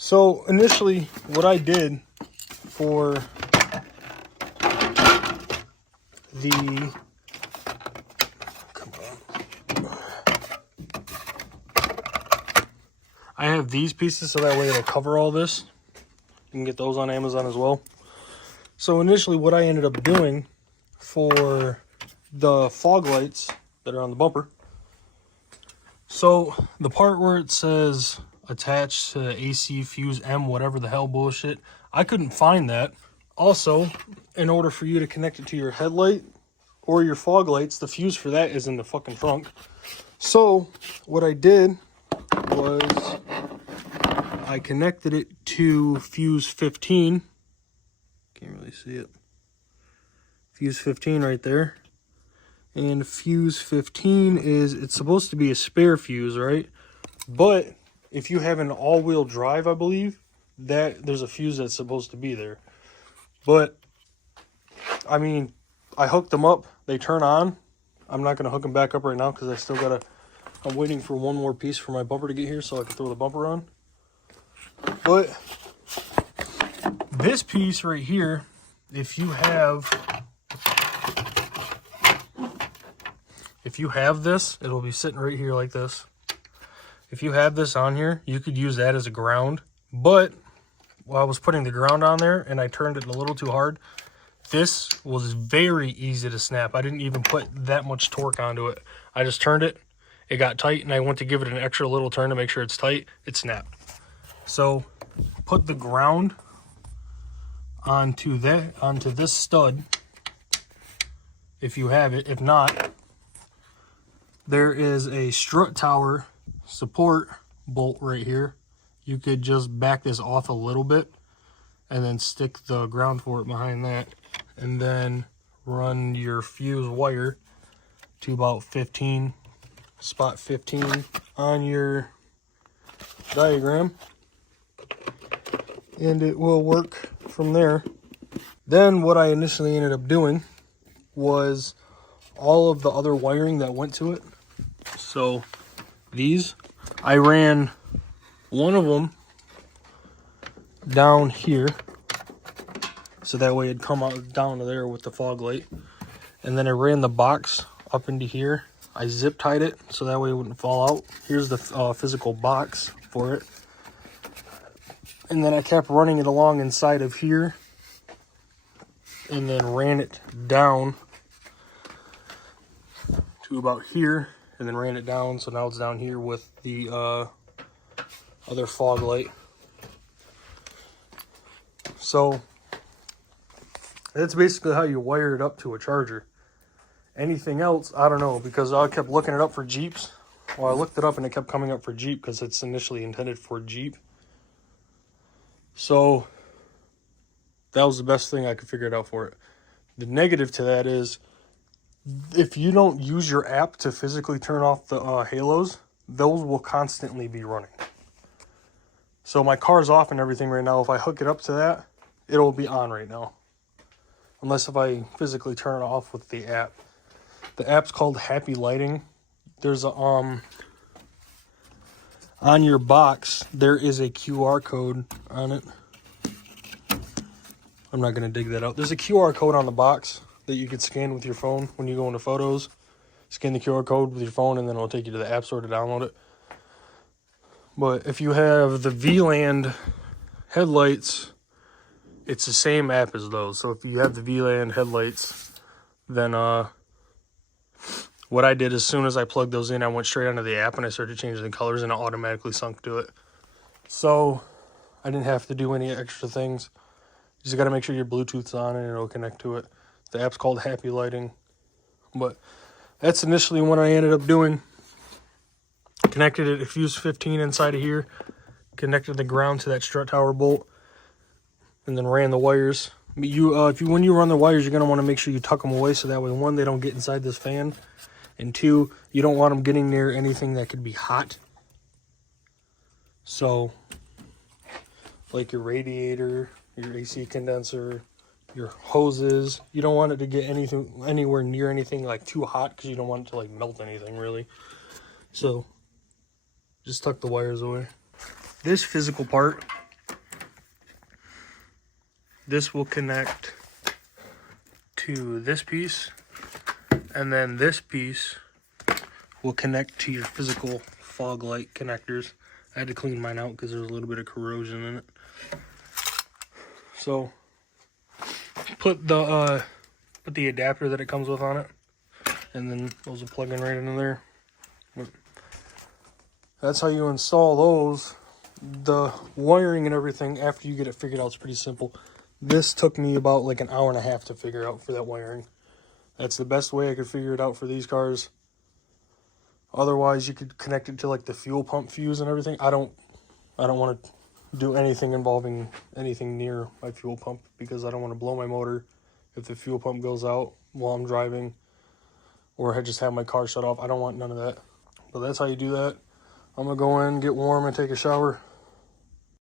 So initially what I did for the, come on, I have these pieces so that way it'll cover all this. You can get those on Amazon as well. So initially what I ended up doing for the fog lights that are on the bumper, so the part where it says attached to AC fuse M whatever the hell bullshit, I couldn't find that. Also, in order for you to connect it to your headlight or your fog lights, the fuse for that is in the fucking trunk. So what I did was I connected it to fuse 15. Can't really see it. Fuse 15 right there. And fuse 15 is, it's supposed to be a spare fuse, right? But if you have an all-wheel drive, I believe, that there's a fuse that's supposed to be there. But, I mean, I hooked them up. They turn on. I'm not going to hook them back up right now because I still got to, I'm waiting for one more piece for my bumper to get here so I can throw the bumper on. But this piece right here, if you have this, it'll be sitting right here like this. If you have this on here, you could use that as a ground. But while I was putting the ground on there and I turned it a little too hard, this was very easy to snap. I didn't even put that much torque onto it. I just turned it, it got tight, and I went to give it an extra little turn to make sure it's tight. It snapped. So put the ground onto this stud if you have it. If not, there is a strut tower support bolt right here. You could just back this off a little bit and then stick the ground for it behind that, and then run your fuse wire to about 15, spot 15 on your diagram, and it will work from there. Then what I initially ended up doing was all of the other wiring that went to it. So these, I ran one of them down here, so that way it'd come out down to there with the fog light. And then I ran the box up into here. I zip tied it so that way it wouldn't fall out. Here's the physical box for it. And then I kept running it along inside of here, and then ran it down to about here, and then ran it down, so now it's down here with the other fog light. So that's basically how you wire it up to a charger. Anything else, I don't know, because I kept looking it up for Jeeps. Well, I looked it up and it kept coming up for Jeep because it's initially intended for Jeep. So that was the best thing I could figure it out for it. The negative to that is, if you don't use your app to physically turn off the halos, those will constantly be running. So my car's off and everything right now. If I hook it up to that, it'll be on right now. Unless if I physically turn it off with the app. The app's called Happy Lighting. There's a, on your box, there is a QR code on it. I'm not going to dig that out. There's a QR code on the box that you could scan with your phone when you go into photos. Scan the QR code with your phone, and then it'll take you to the app store to download it. But if you have the VLAND headlights, it's the same app as those. So if you have the VLAND headlights, then what I did, as soon as I plugged those in, I went straight onto the app and I started changing the colors, and it automatically sunk to it. So I didn't have to do any extra things. You just got to make sure your Bluetooth's on and it'll connect to it. The app's called Happy Lighting. But that's initially what I ended up doing. Connected it to fuse 15 inside of here. Connected the ground to that strut tower bolt. And then ran the wires. When you run the wires, you're going to want to make sure you tuck them away so that way, one, they don't get inside this fan. And two, you don't want them getting near anything that could be hot. So, like your radiator, your AC condenser, your hoses, you don't want it to get anywhere near anything like too hot, because you don't want it to like melt anything really. So just tuck the wires away. This physical part this will connect to this piece, and then this piece will connect to your physical fog light connectors. I had to clean mine out because there's a little bit of corrosion in it. So put the adapter that it comes with on it, and then those will plug in right into there. That's how you install those. The wiring and everything after you get it figured out is pretty simple. This took me about like an hour and a half to figure out for that wiring. That's the best way I could figure it out for these cars. Otherwise, you could connect it to like the fuel pump fuse and everything. I don't want to do anything involving anything near my fuel pump because I don't want to blow my motor if the fuel pump goes out while I'm driving, or I just have my car shut off. I don't want none of that. But that's how you do that. I'm gonna go in, get warm, and take a shower.